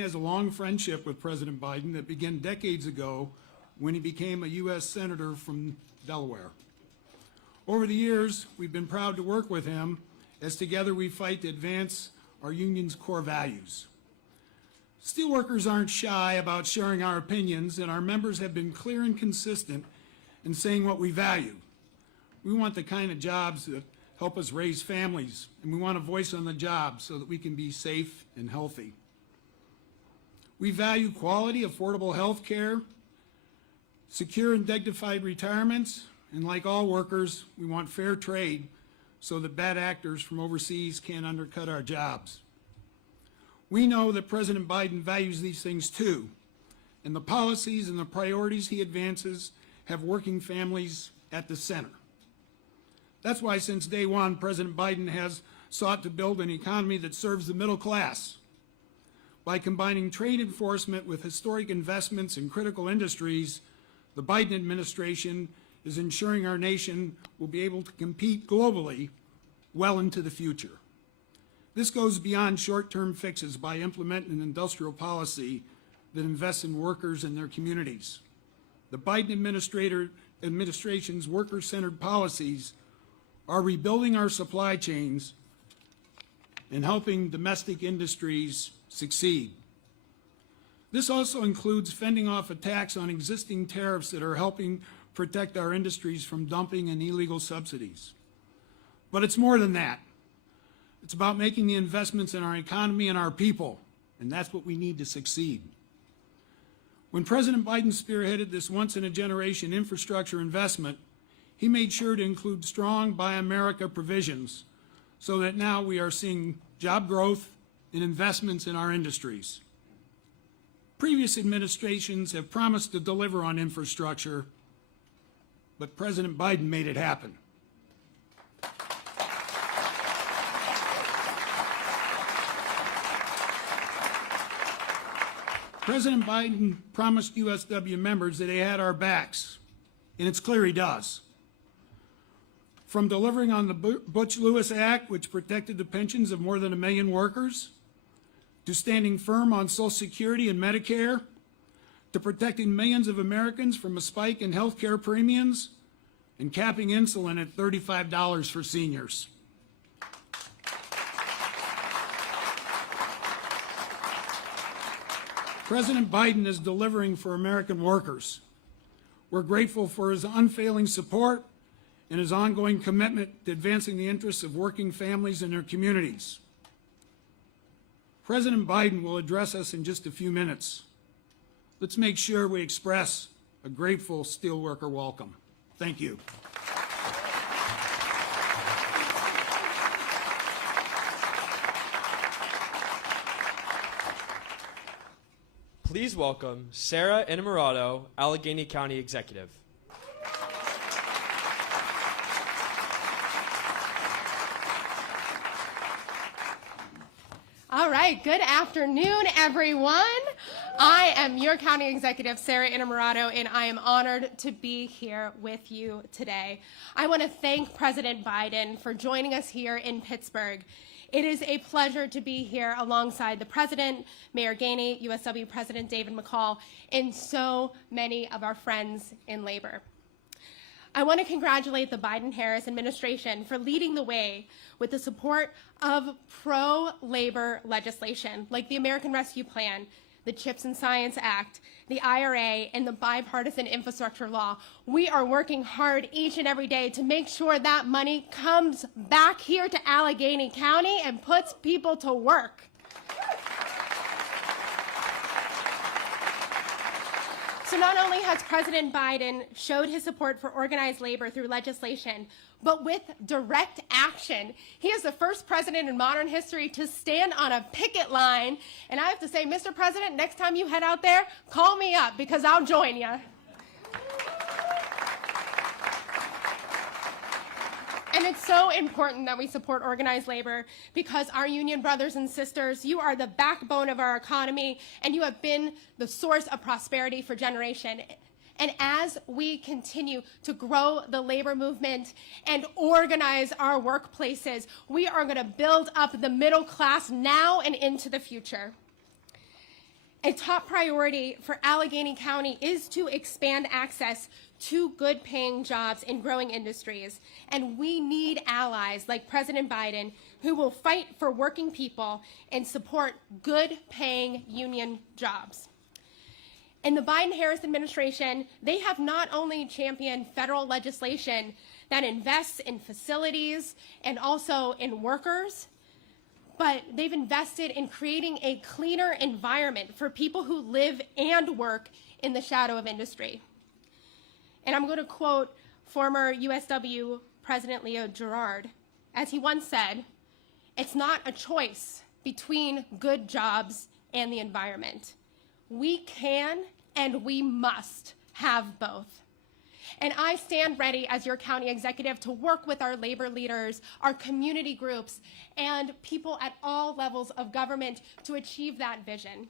has a long friendship with President Biden that began decades ago when he became a U.S. Senator from Delaware. Over the years, we've been proud to work with him as together we fight to advance our union's core values. Steelworkers aren't shy about sharing our opinions, and our members have been clear and consistent in saying what we value. We want the kind of jobs that help us raise families, and we want a voice on the job so that we can be safe and healthy. We value quality, affordable health care, secure and dignified retirements, and like all workers, we want fair trade so that bad actors from overseas can't undercut our jobs. We know that President Biden values these things too, and the policies and the priorities he advances have working families at the center. That's why since day one, President Biden has sought to build an economy that serves the middle class. By combining trade enforcement with historic investments in critical industries, the Biden administration is ensuring our nation will be able to compete globally well into the future. This goes beyond short-term fixes by implementing an industrial policy that invests in workers and their communities. The Biden administration's worker-centered policies are rebuilding our supply chains and helping domestic industries succeed. This also includes fending off attacks on existing tariffs that are helping protect our industries from dumping and illegal subsidies. But it's more than that. It's about making the investments in our economy and our people, and that's what we need to succeed. When President Biden spearheaded this once-in-a-generation infrastructure investment, he made sure to include strong Buy America provisions so that now we are seeing job growth and investments in our industries. Previous administrations have promised to deliver on infrastructure, but President Biden made it happen. President Biden promised USW members that he had our backs, and it's clear he does. From delivering on the Butch-Lewis Act, which protected the pensions of more than 1 million workers, to standing firm on Social Security and Medicare, to protecting millions of Americans from a spike in health care premiums, and capping insulin at $35 for seniors. President Biden is delivering for American workers. We're grateful for his unfailing support and his ongoing commitment to advancing the interests of working families and their communities. President Biden will address us in just a few minutes. Let's make sure we express a grateful steelworker welcome. Thank you. Please welcome Sarah Innamorato, Allegheny County Executive. All right, good afternoon, everyone. I am your County Executive, Sarah Innamorato, and I am honored to be here with you today. I want to thank President Biden for joining us here in Pittsburgh. It is a pleasure to be here alongside the President, Mayor Gainey, USW President David McCall, and so many of our friends in labor. I want to congratulate the Biden-Harris administration for leading the way with the support of pro-labor legislation like the American Rescue Plan, the CHIPS and Science Act, the IRA, and the bipartisan infrastructure law. We are working hard each and every day to make sure that money comes back here to Allegheny County and puts people to work. So not only has President Biden showed his support for organized labor through legislation, but with direct action. He is the first president in modern history to stand on a picket line. And I have to say, Mr. President, next time you head out there, call me up because I'll join you. And it's so important that we support organized labor because our union brothers and sisters, you are the backbone of our economy and you have been the source of prosperity for generations. And as we continue to grow the labor movement and organize our workplaces, we are going to build up the middle class now and into the future. A top priority for Allegheny County is to expand access to good paying jobs in growing industries. And we need allies like President Biden who will fight for working people and support good paying union jobs. In the Biden-Harris administration, they have not only championed federal legislation that invests in facilities and also in workers, but they've invested in creating a cleaner environment for people who live and work in the shadow of industry. And I'm going to quote former USW President Leo Gerard, as he once said, "It's not a choice between good jobs and the environment. We can and we must have both." And I stand ready as your county executive to work with our labor leaders, our community groups, and people at all levels of government to achieve that vision.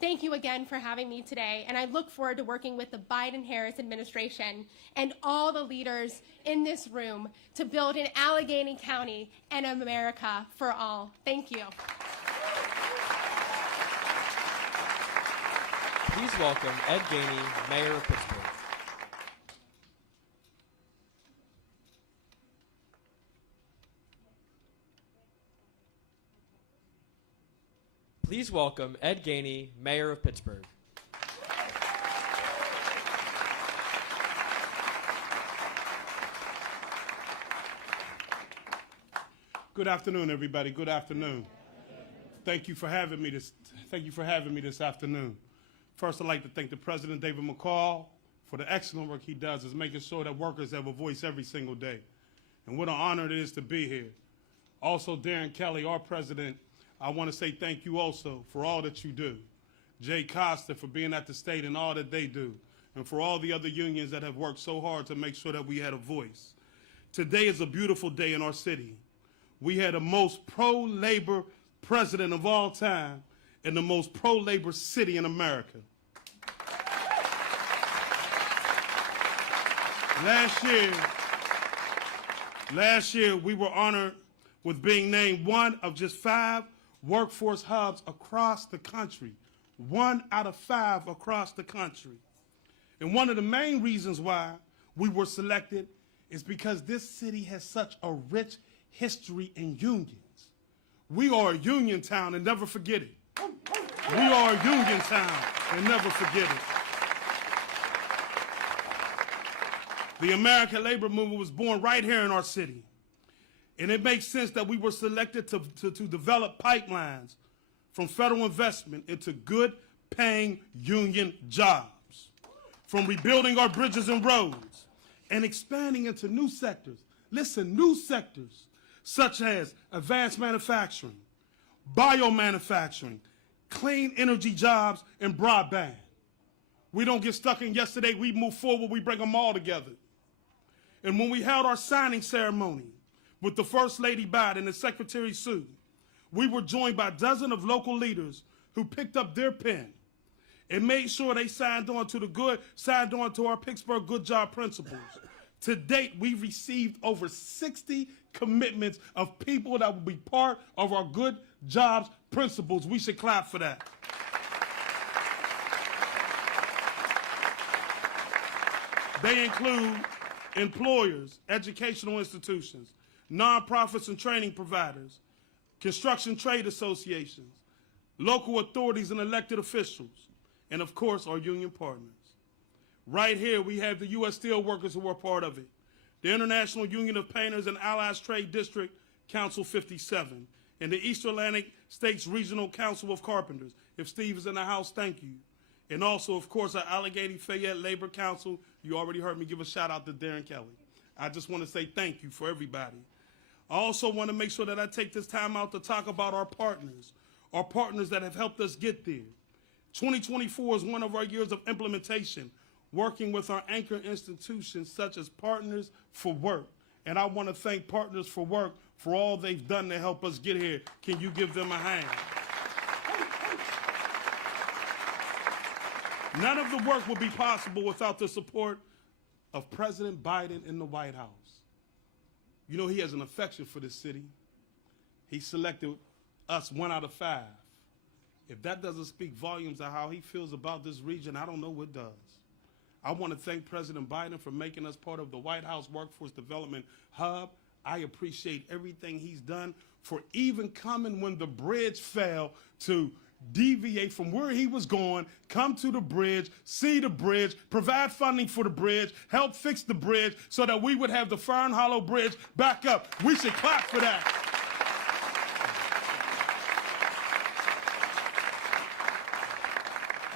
Thank you again for having me today, and I look forward to working with the Biden-Harris administration and all the leaders in this room to build an Allegheny County and America for all. Thank you. Please welcome Ed Gainey, Mayor of Pittsburgh. Please welcome Ed Gainey, Mayor of Pittsburgh. Good afternoon, everybody. Good afternoon. Thank you for having me this afternoon. First, I'd like to thank the President, David McCall, for the excellent work he does is making sure that workers have a voice every single day. And what an honor it is to be here. Also, Darren Kelly, our president, I want to say thank you also for all that you do. Jay Costa for being at the state and all that they do. And for all the other unions that have worked so hard to make sure that we had a voice. Today is a beautiful day in our city. We had the most pro-labor president of all time and the most pro-labor city in America. Last year, we were honored with being named one of just 5 workforce hubs across the country. 1 out of 5 across the country. And one of the main reasons why we were selected is because this city has such a rich history in unions. We are a union town, and never forget it. We are a union town, and never forget it. The American labor movement was born right here in our city. And it makes sense that we were selected to develop pipelines from federal investment into good-paying union jobs, from rebuilding our bridges and roads, and expanding into new sectors. Listen, new sectors, such as advanced manufacturing, biomanufacturing, clean energy jobs, and broadband. We don't get stuck in yesterday, we move forward, we bring them all together. And when we held our signing ceremony with the First Lady Biden and Secretary Sue, we were joined by dozens of local leaders who picked up their pen and made sure they signed on to our Pittsburgh Good Job Principles. To date, we've received over 60 commitments of people that will be part of our Good Jobs Principles. We should clap for that. They include employers, educational institutions, nonprofits and training providers, construction trade associations, local authorities and elected officials, and of course our union partners. Right here we have the U.S. Steelworkers who are part of it, the International Union of Painters and Allies Trade District Council 57, and the East Atlantic States Regional Council of Carpenters. If Steve is in the house, thank you. And also, of course, our Allegheny Fayette Labor Council. You already heard me give a shout out to Darren Kelly. I just want to say thank you for everybody. I also want to make sure that I take this time out to talk about our partners that have helped us get there. 2024 is one of our years of implementation, working with our anchor institutions such as Partners for Work. And I want to thank Partners for Work for all they've done to help us get here. Can you give them a hand? None of the work would be possible without the support of President Biden in the White House. You know, he has an affection for this city. He selected us 1 out of 5. If that doesn't speak volumes of how he feels about this region, I don't know what does. I want to thank President Biden for making us part of the White House Workforce Development Hub. I appreciate everything he's done for even coming when the bridge fell to deviate from where he was going, come to the bridge, see the bridge, provide funding for the bridge, help fix the bridge so that we would have the Fern Hollow Bridge back up. We should clap for that.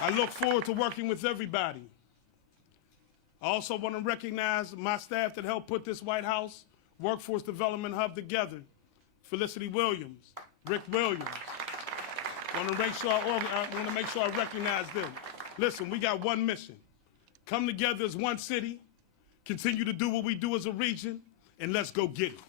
I look forward to working with everybody. I also want to recognize my staff that helped put this White House Workforce Development Hub together. Felicity Williams, Rick Williams. I want to make sure I recognize them. Listen, we got one mission. Come together as one city, continue to do what we do as a region, and let's go get it.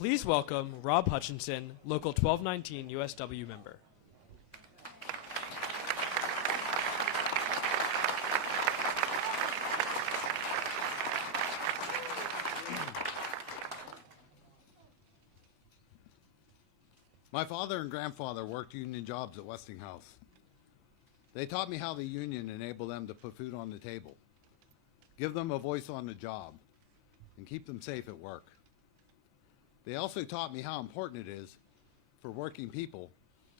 Please welcome Rob Hutchinson, Local 1219 USW member. My father and grandfather worked union jobs at Westinghouse. They taught me how the union enabled them to put food on the table, give them a voice on the job, and keep them safe at work. They also taught me how important it is for working people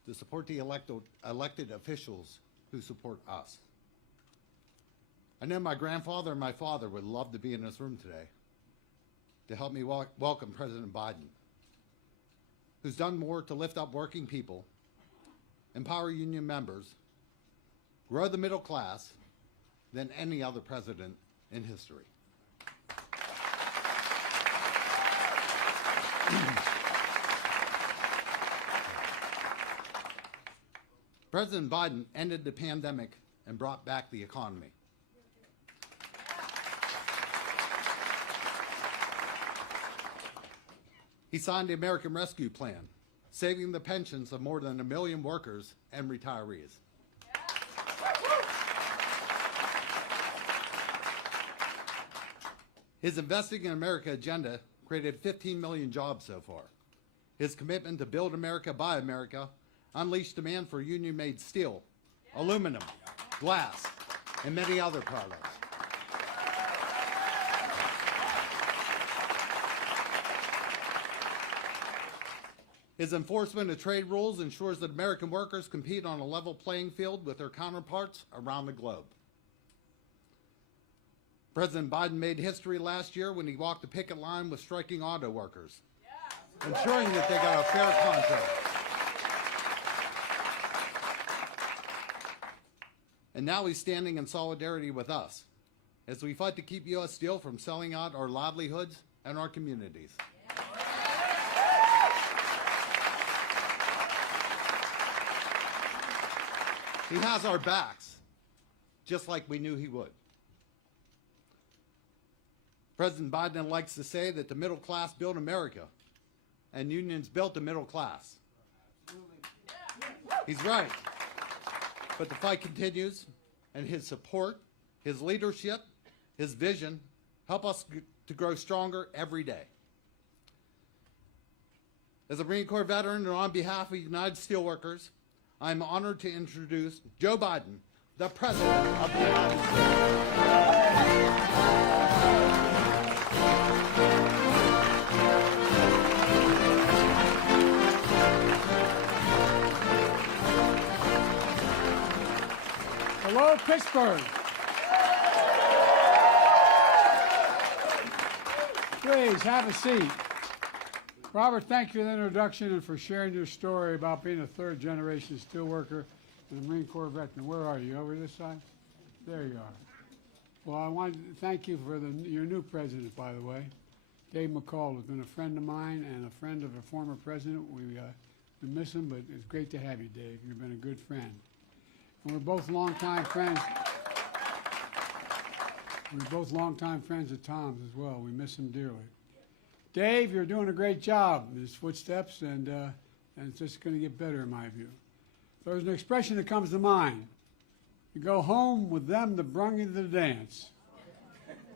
to support the elected officials who support us. I know my grandfather and my father would love to be in this room today to help me welcome President Biden, who's done more to lift up working people, empower union members, grow the middle class than any other president in history. President Biden ended the pandemic and brought back the economy. He signed the American Rescue Plan, saving the pensions of more than 1 million workers and retirees. His Investing in America agenda created 15 million jobs so far. His commitment to build America, buy America, unleashed demand for union-made steel, aluminum, glass, and many other products. His enforcement of trade rules ensures that American workers compete on a level playing field with their counterparts around the globe. President Biden made history last year when he walked the picket line with striking auto workers, ensuring that they got a fair contract. And now he's standing in solidarity with us as we fight to keep U.S. Steel from selling out our livelihoods and our communities. He has our backs, just like we knew he would. President Biden likes to say that the middle class built America, and unions built the middle class. He's right. But the fight continues, and his support, his leadership, his vision help us to grow stronger every day. As a Marine Corps veteran and on behalf of United Steelworkers, I'm honored to introduce Joe Biden, the President of the United States. Hello, Pittsburgh. Please have a seat. Robert, thank you for the introduction and for sharing your story about being a third-generation steelworker and a Marine Corps veteran. Where are you? Over this side? There you are. Well, I want to thank you for your new president, by the way. Dave McCall has been a friend of mine and a friend of a former president. We miss him, but it's great to have you, Dave. You've been a good friend. And we're both longtime friends. We're both longtime friends of Tom's as well. We miss him dearly. Dave, you're doing a great job in his footsteps, and it's just going to get better in my view. There's an expression that comes to mind. You go home with them that brung you to the dance,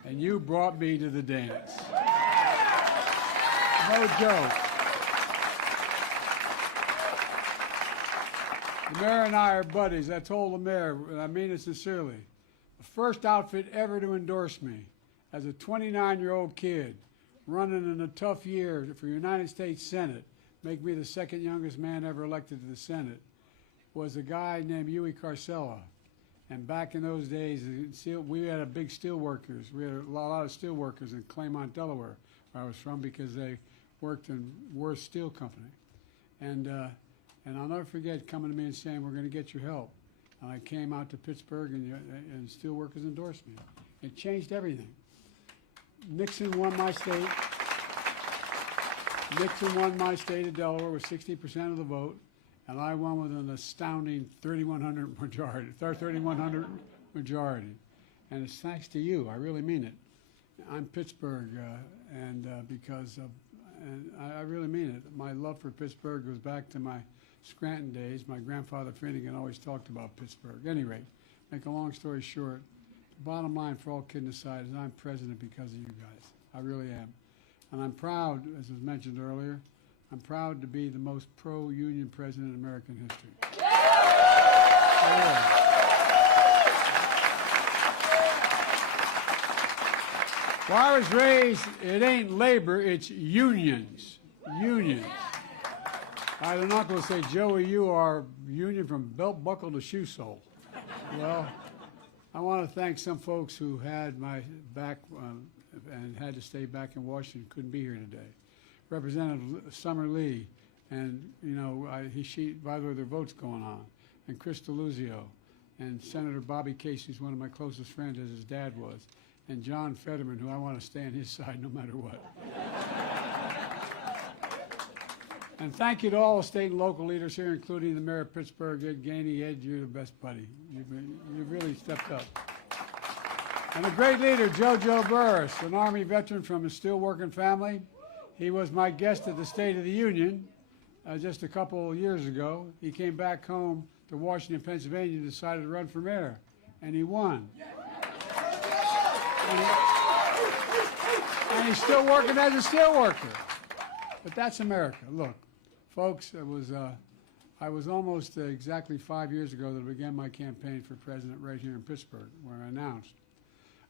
and you brought me to the dance. No joke. The mayor and I are buddies. I told the mayor, and I mean it sincerely, the first outfit ever to endorse me as a 29-year-old kid running in a tough year for United States Senate, make me the second youngest man ever elected to the Senate, was a guy named Huey Carcella. And back in those days, we had a big steelworkers. We had a lot of steelworkers in Claymont, Delaware, where I was from, because they worked in Worth Steel Company. And I'll never forget coming to me and saying, "We're going to get your help." And I came out to Pittsburgh, and steelworkers endorsed me. It changed everything. Nixon won my state. Nixon won my state of Delaware with 60% of the vote, and I won with an astounding 3,100 majority. 3,100 majority, and it's thanks to you. I really mean it. I'm Pittsburgh, and I really mean it. My love for Pittsburgh goes back to my Scranton days. My grandfather Finnegan always talked about Pittsburgh. At any rate, make a long story short, the bottom line for all kidding aside is I'm president because of you guys. I really am. And I'm proud, as was mentioned earlier, I'm proud to be the most pro-union president in American history. Well, I was raised, it ain't labor, it's unions. Unions. I had an uncle say, Joey, you are union from belt buckle to shoe sole. Well, I want to thank some folks who had my back and had to stay back in Washington, couldn't be here today. Representative Summer Lee, and, you know, by the way, their vote's going on, and Chris DeLuzio, and Senator Bobby Casey, who's one of my closest friends, as his dad was, and John Fetterman, who I want to stay on his side no matter what. And thank you to all the state and local leaders here, including the mayor of Pittsburgh, Ed Gainey. Ed, you're the best buddy. You've really stepped up. And a great leader, JoJo Burris, an Army veteran from a steelworking family. He was my guest at the State of the Union just a couple of years ago. He came back home to Washington, Pennsylvania, and decided to run for mayor, and he won. And he's still working as a steelworker. But that's America. Look, folks, I was almost exactly 5 years ago that I began my campaign for president right here in Pittsburgh, where I announced.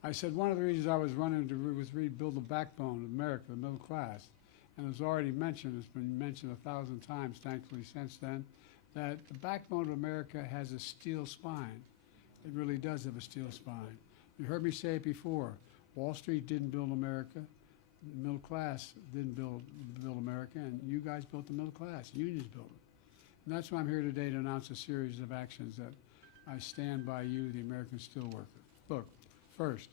I said one of the reasons I was running was rebuild the backbone of America, the middle class. And it was already mentioned, it's been mentioned 1,000 times, thankfully, since then, that the backbone of America has a steel spine. It really does have a steel spine. You heard me say it before. Wall Street didn't build America. The middle class didn't build America, and you guys built the middle class. Unions built it. And that's why I'm here today to announce a series of actions that I stand by you, the American steelworker. Look, first,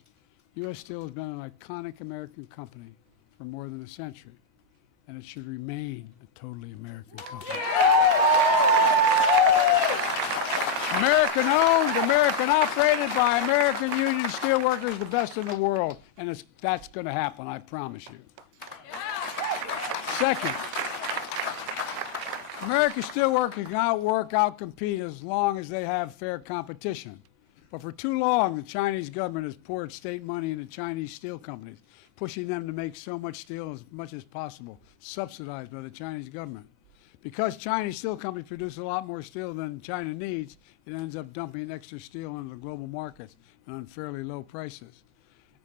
U.S. Steel has been an iconic American company for more than a century, and it should remain a totally American company. American owned, American operated by American union steelworkers, the best in the world. And that's going to happen, I promise you. Second, American steelworkers can outcompete as long as they have fair competition. But for too long, the Chinese government has poured state money into Chinese steel companies, pushing them to make so much steel as much as possible, subsidized by the Chinese government. Because Chinese steel companies produce a lot more steel than China needs, it ends up dumping extra steel into the global markets at unfairly low prices.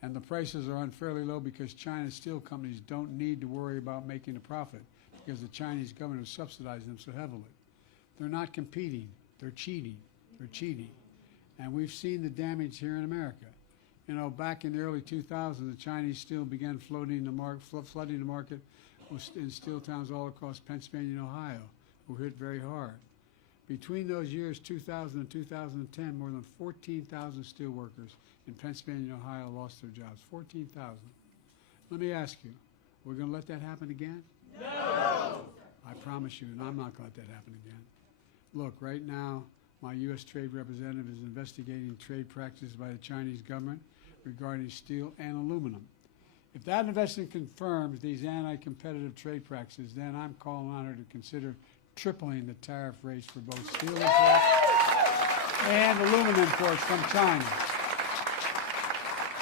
And the prices are unfairly low because China's steel companies don't need to worry about making a profit because the Chinese government has subsidized them so heavily. They're not competing. They're cheating. They're cheating. And we've seen the damage here in America. You know, back in the early 2000s, the Chinese steel began flooding the market in steel towns all across Pennsylvania and Ohio, who were hit very hard. Between those years, 2000 and 2010, more than 14,000 steel workers in Pennsylvania and Ohio lost their jobs. 14,000. Let me ask you, we're going to let that happen again? No! I promise you, and I'm not going to let that happen again. Look, right now, my U.S. Trade Representative is investigating trade practices by the Chinese government regarding steel and aluminum. If that investigation confirms these anti-competitive trade practices, then I'm calling on her to consider tripling the tariff rates for both steel imports and aluminum imports from China.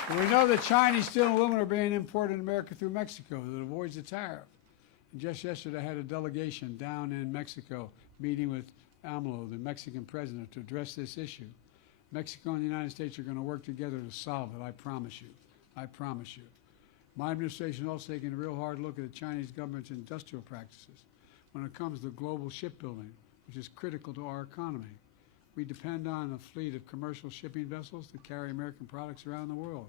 We know that Chinese steel and aluminum are being imported in America through Mexico that avoids the tariff. And just yesterday, I had a delegation down in Mexico meeting with AMLO, the Mexican president, to address this issue. Mexico and the United States are going to work together to solve it, I promise you. I promise you. My administration is also taking a real hard look at the Chinese government's industrial practices when it comes to global shipbuilding, which is critical to our economy. We depend on a fleet of commercial shipping vessels to carry American products around the world.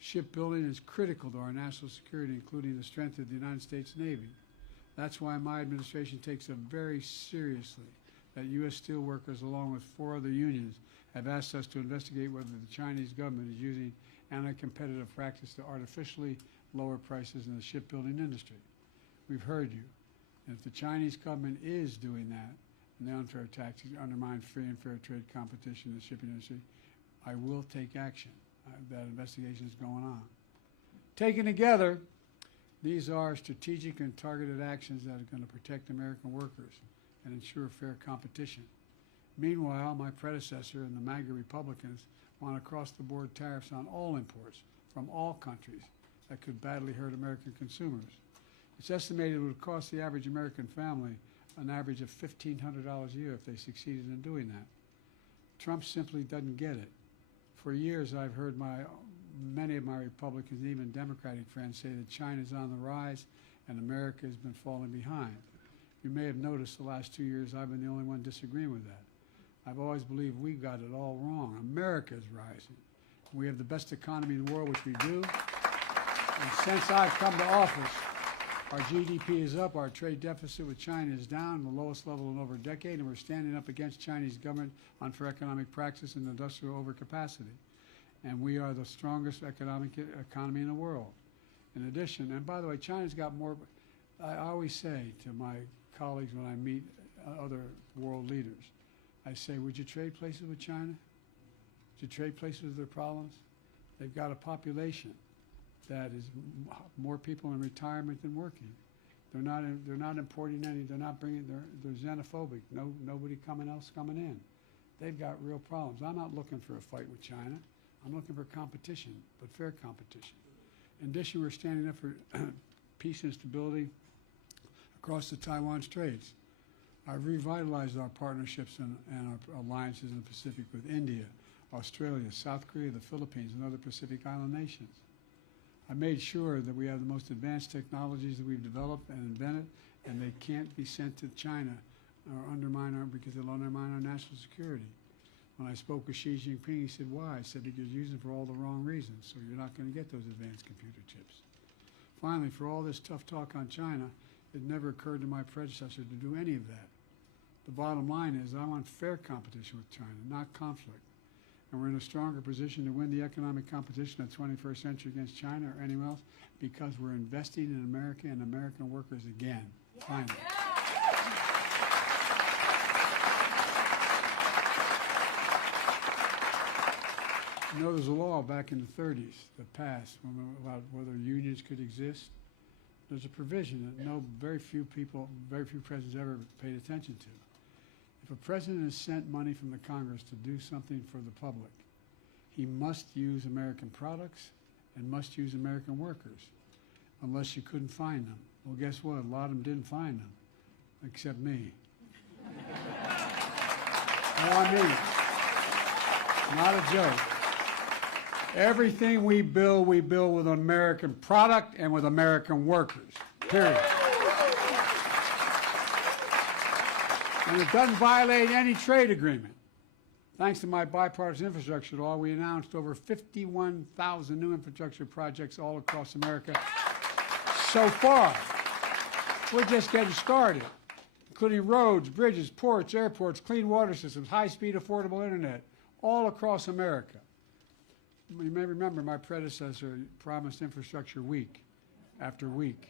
Shipbuilding is critical to our national security, including the strength of the United States Navy. That's why my administration takes it very seriously that U.S. steelworkers, along with 4 other unions, have asked us to investigate whether the Chinese government is using anti-competitive practice to artificially lower prices in the shipbuilding industry. We've heard you. And if the Chinese government is doing that, and the unfair taxes undermine free and fair trade competition in the shipping industry, I will take action. That investigation is going on. Taken together, These are strategic and targeted actions that are going to protect American workers and ensure fair competition. Meanwhile, my predecessor and the MAGA Republicans want across-the-board tariffs on all imports from all countries that could badly hurt American consumers. It's estimated it would cost the average American family an average of $1,500 a year if they succeeded in doing that. Trump simply doesn't get it. For years, I've heard many of my Republicans and even Democratic friends say that China's on the rise and America has been falling behind. You may have noticed the last 2 years I've been the only one disagreeing with that. I've always believed we got it all wrong. America is rising. We have the best economy in the world, which we do. And since I've come to office, our GDP is up, our trade deficit with China is down, the lowest level in over a decade, and we're standing up against Chinese government unfair economic practice and industrial overcapacity. And we are the strongest economy in the world. In addition, and by the way, China's got more, I always say to my colleagues when I meet other world leaders, I say, would you trade places with China? Would you trade places with their problems? They've got a population that is more people in retirement than working. They're not importing any. They're not bringing. They're xenophobic. Nobody else coming in. They've got real problems. I'm not looking for a fight with China. I'm looking for competition, but fair competition. In addition, we're standing up for peace and stability across the Taiwan Straits. I've revitalized our partnerships and our alliances in the Pacific with India, Australia, South Korea, the Philippines, and other Pacific Island nations. I made sure that we have the most advanced technologies that we've developed and invented, and they can't be sent to China or because they'll undermine our national security. When I spoke with Xi Jinping, he said, why? I said, because you're using it for all the wrong reasons, so you're not going to get those advanced computer chips. Finally, for all this tough talk on China, it never occurred to my predecessor to do any of that. The bottom line is I want fair competition with China, not conflict. And we're in a stronger position to win the economic competition of the 21st century against China or anyone else because we're investing in America and American workers again, finally. You know, there's a law back in the 30s that passed about whether unions could exist. There's a provision that very few presidents ever paid attention to. If a president has sent money from the Congress to do something for the public, he must use American products and must use American workers, unless you couldn't find them. Well, guess what? A lot of them didn't find them, except me. No, I mean it. Not a joke. Everything we build with an American product and with American workers, period. And it doesn't violate any trade agreement. Thanks to my bipartisan infrastructure law, we announced over 51,000 new infrastructure projects all across America so far. We're just getting started, including roads, bridges, ports, airports, clean water systems, high-speed, affordable internet, all across America. You may remember my predecessor promised infrastructure week after week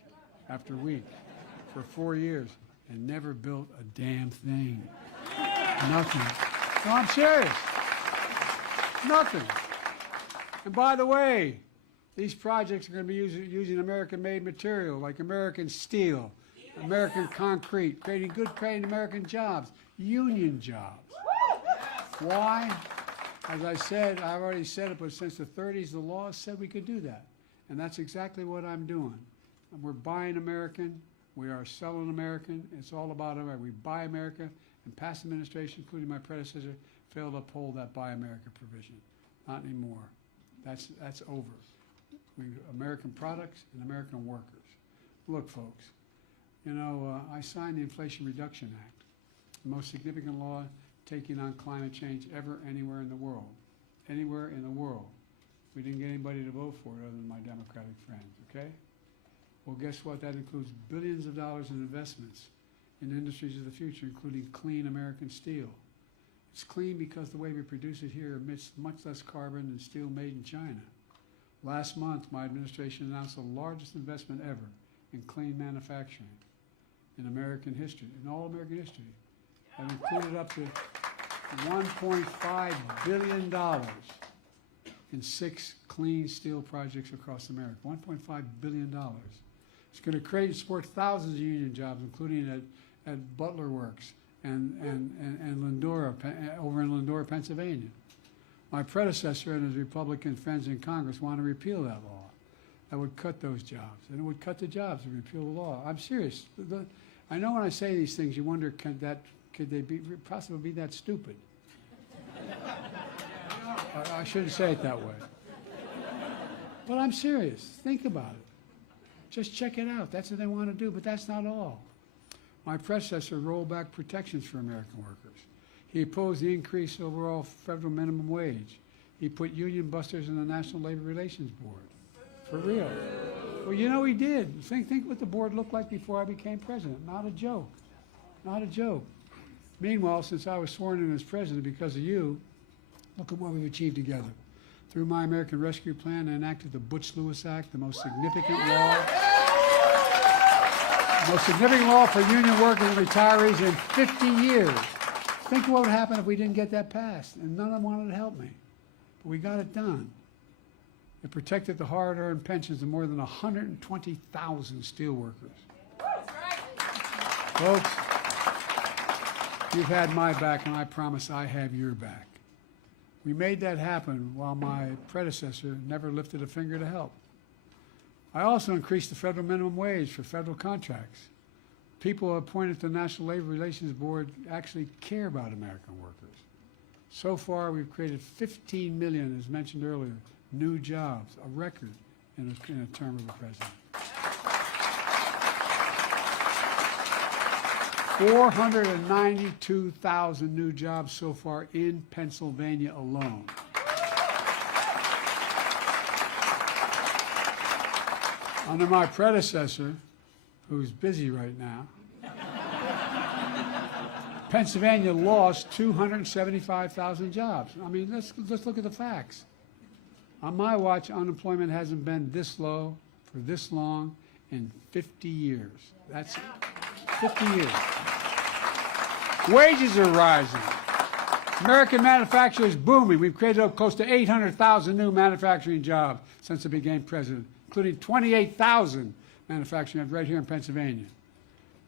after week for 4 years and never built a damn thing. Nothing. No, I'm serious. Nothing. And by the way, these projects are going to be using American-made material like American steel, American concrete, creating American jobs, union jobs. Why? As I said, I've already said it, but since the 30s, the law said we could do that. And that's exactly what I'm doing. We're buying American. We are selling American. It's all about America. We buy America, and past administration, including my predecessor, failed to uphold that Buy America provision. Not anymore. That's over. American products and American workers. Look, folks, you know, I signed the Inflation Reduction Act, the most significant law taking on climate change ever anywhere in the world. Anywhere in the world. We didn't get anybody to vote for it other than my Democratic friends, okay? Well, guess what? That includes billions of dollars in investments in industries of the future, including clean American steel. It's clean because the way we produce it here emits much less carbon than steel made in China. Last month, my administration announced the largest investment ever in clean manufacturing in American history, in all American history. That included up to $1.5 billion in 6 clean steel projects across America. $1.5 billion. It's going to create and support thousands of union jobs, including at Butler Works and Lindora, over in Lindora, Pennsylvania. My predecessor and his Republican friends in Congress want to repeal that law. That would cut those jobs, and it would cut the jobs to repeal the law. I'm serious. I know when I say these things, you wonder, could they possibly be that stupid? I shouldn't say it that way. But I'm serious. Think about it. Just check it out. That's what they want to do, but that's not all. My predecessor rolled back protections for American workers. He opposed the increased overall federal minimum wage. He put union busters in the National Labor Relations Board. For real. Well, you know he did. Think what the board looked like before I became president. Not a joke. Not a joke. Meanwhile, since I was sworn in as president because of you, look at what we've achieved together. Through my American Rescue Plan, I enacted the Butch-Lewis Act, the most significant law for union workers and retirees in 50 years. Think what would happen if we didn't get that passed, and none of them wanted to help me. But we got it done. It protected the hard-earned pensions of more than 120,000 steelworkers. Folks, you've had my back, and I promise I have your back. We made that happen while my predecessor never lifted a finger to help. I also increased the federal minimum wage for federal contracts. People appointed to the National Labor Relations Board actually care about American workers. So far, we've created 15 million, as mentioned earlier, new jobs, a record in a term of a president. 492,000 new jobs so far in Pennsylvania alone. Under my predecessor, who's busy right now, Pennsylvania lost 275,000 jobs. I mean, let's look at the facts. On my watch, unemployment hasn't been this low for this long in 50 years. That's 50 years. Wages are rising. American manufacturing is booming. We've created close to 800,000 new manufacturing jobs since I became president, including 28,000 manufacturing jobs right here in Pennsylvania.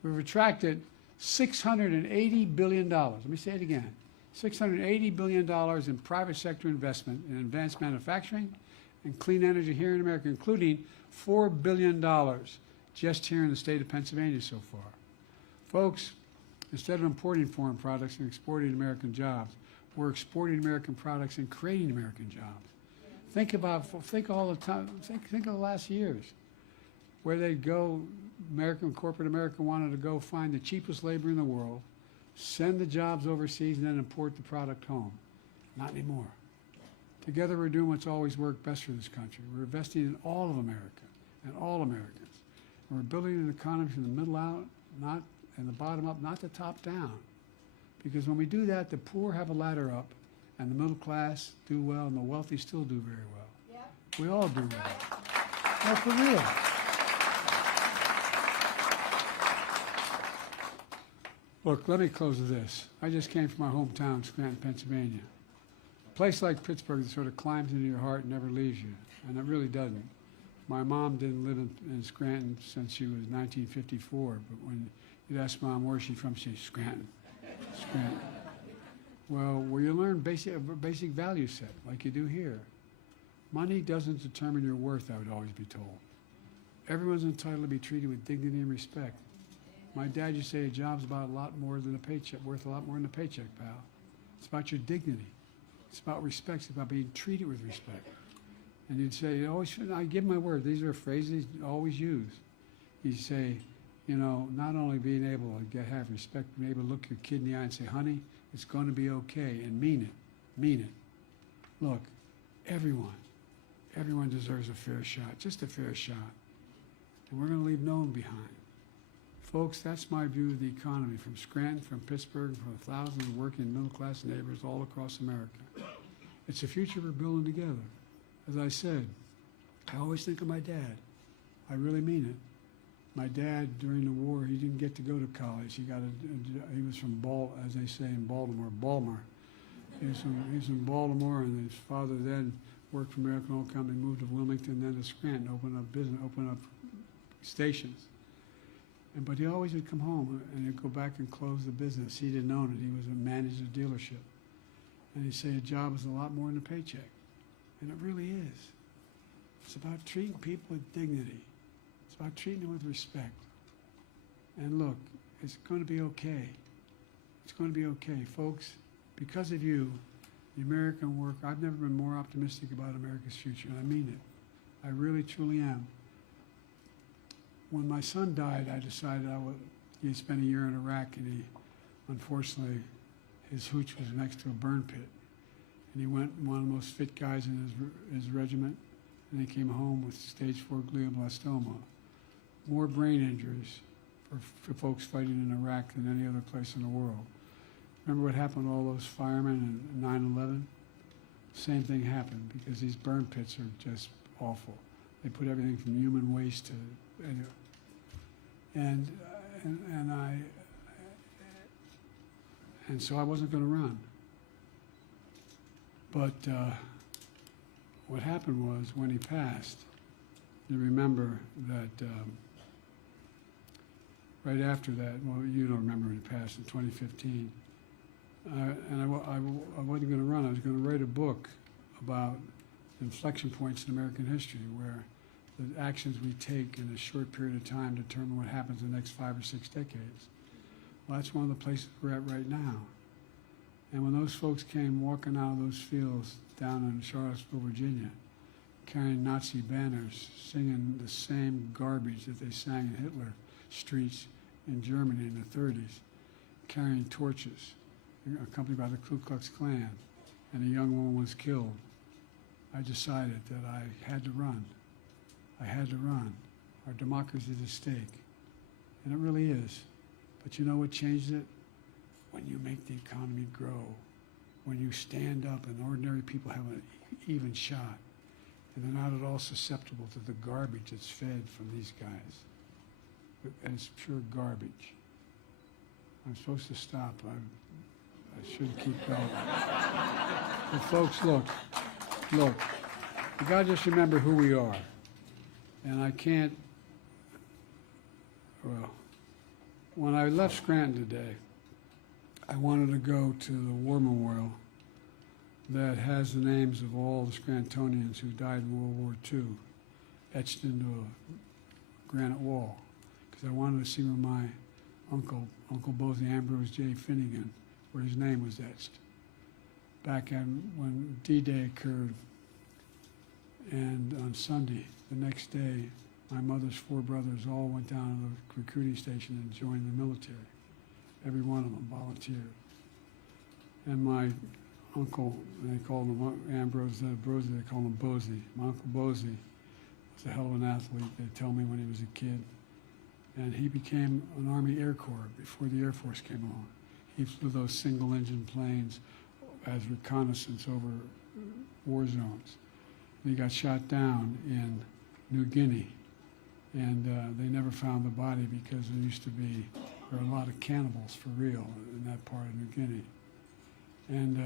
We've attracted $680 billion. Let me say it again. $680 billion in private sector investment in advanced manufacturing and clean energy here in America, including $4 billion just here in the state of Pennsylvania so far. Folks, instead of importing foreign products and exporting American jobs, we're exporting American products and creating American jobs. Think all the time, think of the last years, where they'd go, corporate America wanted to go find the cheapest labor in the world, send the jobs overseas, and then import the product home. Not anymore. Together we're doing what's always worked best for this country. We're investing in all of America and all Americans. And we're building an economy from the middle out, not and the bottom up, not the top down. Because when we do that, the poor have a ladder up, and the middle class do well, and the wealthy still do very well. Yep. We all do well. No, for real. Look, let me close with this. I just came from my hometown, Scranton, Pennsylvania. A place like Pittsburgh that sort of climbs into your heart and never leaves you, and it really doesn't. My mom didn't live in Scranton since she was 1954, but when you'd ask Mom where she's from, she's Scranton. Scranton. Well, where you learn basic value set, like you do here. Money doesn't determine your worth, I would always be told. Everyone's entitled to be treated with dignity and respect. My dad used to say a job's about a lot more than a paycheck, worth a lot more than a paycheck, pal. It's about your dignity. It's about respect. It's about being treated with respect. And you'd say, I give my word, these are phrases you always use. You'd say, you know, not only being able to have respect, being able to look your kid in the eye and say, honey, it's going to be okay, and mean it. Mean it. Look, everyone deserves a fair shot, just a fair shot. And we're going to leave no one behind. Folks, that's my view of the economy from Scranton, from Pittsburgh, from thousands of working middle-class neighbors all across America. It's a future we're building together. As I said, I always think of my dad. I really mean it. My dad, during the war, he didn't get to go to college. He was from as they say in Baltimore. He was in Baltimore, and his father then worked for American Oil Company, moved to Wilmington, then to Scranton, opened up stations. But he always would come home and he'd go back and close the business. He didn't own it. He was a manager of a dealership. And he'd say a job is a lot more than a paycheck. And it really is. It's about treating people with dignity. It's about treating them with respect. And look, it's going to be okay. It's going to be okay. Folks, because of you, the American work, I've never been more optimistic about America's future, and I mean it. I really, truly am. When my son died, I decided he had spent a year in Iraq, and unfortunately, his hooch was next to a burn pit. And he went, one of the most fit guys in his regiment, and he came home with stage 4 glioblastoma. More brain injuries for folks fighting in Iraq than any other place in the world. Remember what happened to all those firemen in 9/11? Same thing happened because these burn pits are just awful. They put everything from human waste to, and so I wasn't going to run. But what happened was when he passed, you remember that right after that, well, you don't remember when he passed in 2015, and I wasn't going to run. I was going to write a book about inflection points in American history where the actions we take in a short period of time determine what happens in the next 5 or 6 decades. Well, that's one of the places we're at right now. And when those folks came walking out of those fields down in Charlottesville, Virginia, carrying Nazi banners, singing the same garbage that they sang in Hitler streets in Germany in the 30s, carrying torches, accompanied by the Ku Klux Klan, and a young woman was killed, I decided that I had to run. I had to run. Our democracy is at stake. And it really is. But you know what changed it? When you make the economy grow, when you stand up and ordinary people have an even shot, and they're not at all susceptible to the garbage that's fed from these guys. And it's pure garbage. I'm supposed to stop. I shouldn't keep going. But folks, look. You gotta just remember who we are. And I can't, well, when I left Scranton today, I wanted to go to the war memorial that has the names of all the Scrantonians who died in World War II etched into a granite wall, because I wanted to see where my Uncle Bosie Ambrose J. Finnegan, where his name was etched. Back when D-Day occurred, and on Sunday, the next day, my mother's 4 brothers all went down to the recruiting station and joined the military. Every one of them volunteered. And my uncle, they called him Ambrose Bosie, they called him Bosie. My Uncle Bosie was a hell of an athlete, they tell me, when he was a kid. And he became an Army Air Corps before the Air Force came along. He flew those single-engine planes as reconnaissance over war zones. And he got shot down in New Guinea, and they never found the body because there were a lot of cannibals for real in that part of New Guinea. And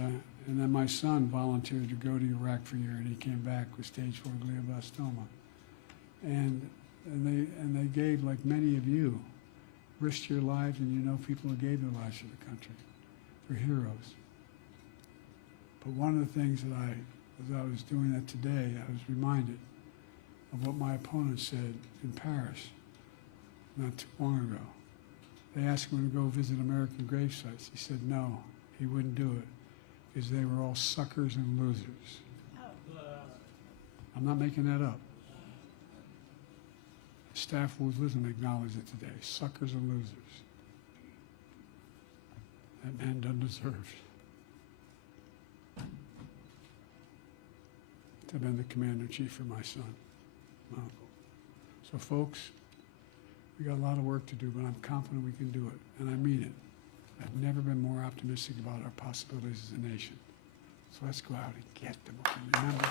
then my son volunteered to go to Iraq for a year, and he came back with stage 4 glioblastoma. And they gave, like many of you, risked your lives, and you know people who gave their lives for the country. They're heroes. But one of the things that as I was doing that today, I was reminded of what my opponent said in Paris not too long ago. They asked him to go visit American grave sites. He said no, he wouldn't do it because they were all suckers and losers. I'm not making that up. The staff who was with him acknowledged it today. Suckers and losers. That man doesn't deserve to have been the commander-in-chief for my son, my uncle. So folks, we got a lot of work to do, but I'm confident we can do it, and I mean it. I've never been more optimistic about our possibilities as a nation. So let's go out and get them. Remember,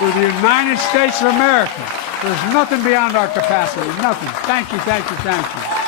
we're the United States of America. There's nothing beyond our capacity, nothing. Thank you, thank you, thank you.